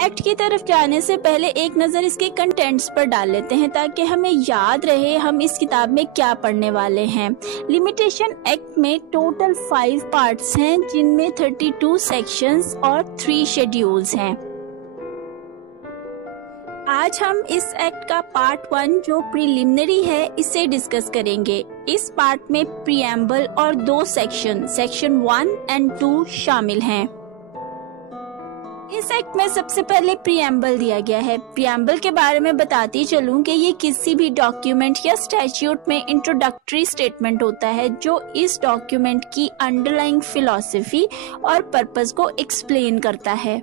Act की तरफ जाने से पहले एक नज़र इसके कंटेंट्स पर डाल लेते हैं ताकि हमें याद रहे हम इस किताब में क्या पढ़ने वाले हैं। लिमिटेशन एक्ट में टोटल 5 पार्ट्स हैं जिनमें 32 सेक्शंस और 3 शेड्यूल्स हैं। आज हम इस एक्ट का पार्ट 1 जो प्रीलिमिनरी है इसे डिस्कस करेंगे। इस पार्ट में प्रीएम्बल और 2 सेक्शन 1 एंड 2 शामिल हैं। इस एक्ट में सबसे पहले प्रीएम्बल दिया गया है। प्रीएम्बल के बारे में बताती चलूं कि ये किसी भी डॉक्यूमेंट या स्टैट्यूट में इंट्रोडक्टरी स्टेटमेंट होता है जो इस डॉक्यूमेंट की अंडरलाइंग फिलॉसफी और पर्पस को एक्सप्लेन करता है।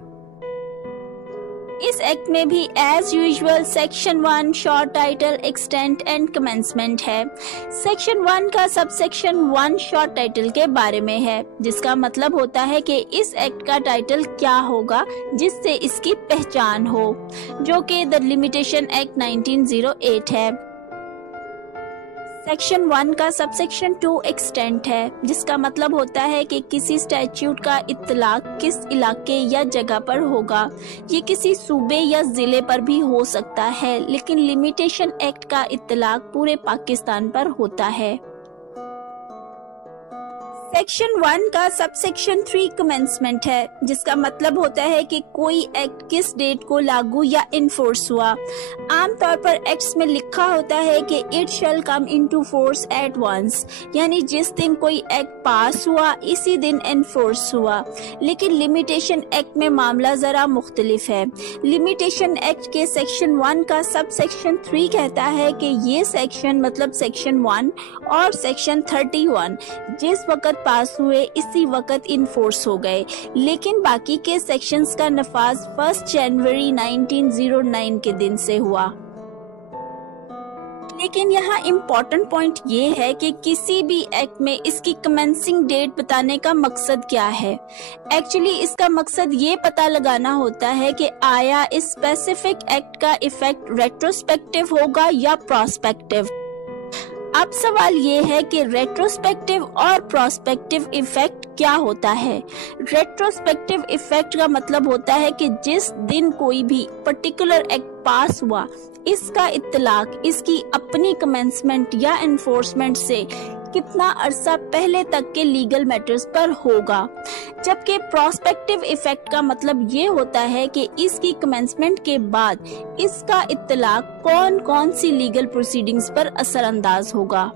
इस एक्ट में भी as usual section 1 short title, extent and commencement है। सेक्शन 1 का सबसेक्शन 1 शॉर्ट टाइटल के बारे में है, जिसका मतलब होता है कि इस एक्ट का टाइटल क्या होगा जिससे इसकी पहचान हो, जो कि द लिमिटेशन एक्ट 1908 है। सेक्शन 1 का सबसेक्शन 2 एक्सटेंट है, जिसका मतलब होता है कि किसी स्टैट्यूट का इत्तलाक किस इलाके या जगह पर होगा। ये किसी सूबे या जिले पर भी हो सकता है, लेकिन लिमिटेशन एक्ट का इत्तलाक पूरे पाकिस्तान पर होता है। सेक्शन 1 का सबसेक्शन 3 कमेंसमेंट है, जिसका मतलब होता है कि कोई एक्ट किस डेट को लागू या इन्फोर्स हुआ। आमतौर पर एक्ट्स में लिखा होता है कि it shall come into force at once, यानी जिस दिन कोई एक्ट पास हुआ इसी दिन इन्फोर्स हुआ। लेकिन लिमिटेशन एक्ट में मामला जरा मुख्तलिफ है। लिमिटेशन एक्ट के सेक्शन 1 का सबसेक्शन 3 कहता है कि ये सेक्शन मतलब सेक्शन 1 और सेक्शन 31 जिस वक्त पास हुए इसी वक्त इनफोर्स हो गए, लेकिन बाकी के सेक्शंस का नफाज 1 जनवरी 1909 के दिन से हुआ। लेकिन यहाँ इम्पोर्टेंट पॉइंट ये है कि किसी भी एक्ट में इसकी कमेंसिंग डेट बताने का मकसद क्या है। एक्चुअली इसका मकसद ये पता लगाना होता है कि आया इस स्पेसिफिक एक्ट का इफेक्ट रेट्रोस्पेक्टिव होगा या प्रोस्पेक्टिव। अब सवाल ये है कि रेट्रोस्पेक्टिव और प्रोस्पेक्टिव इफेक्ट क्या होता है। रेट्रोस्पेक्टिव इफेक्ट का मतलब होता है कि जिस दिन कोई भी पर्टिकुलर एक्ट पास हुआ इसका इत्तलाक इसकी अपनी कमेंसमेंट या एनफोर्समेंट से कितना अरसा पहले तक के लीगल मैटर्स पर होगा, जबकि प्रोस्पेक्टिव इफेक्ट का मतलब ये होता है कि इसकी कमेंसमेंट के बाद इसका इत्तलाक कौन कौन सी लीगल प्रोसीडिंग्स पर असरअंदाज होगा।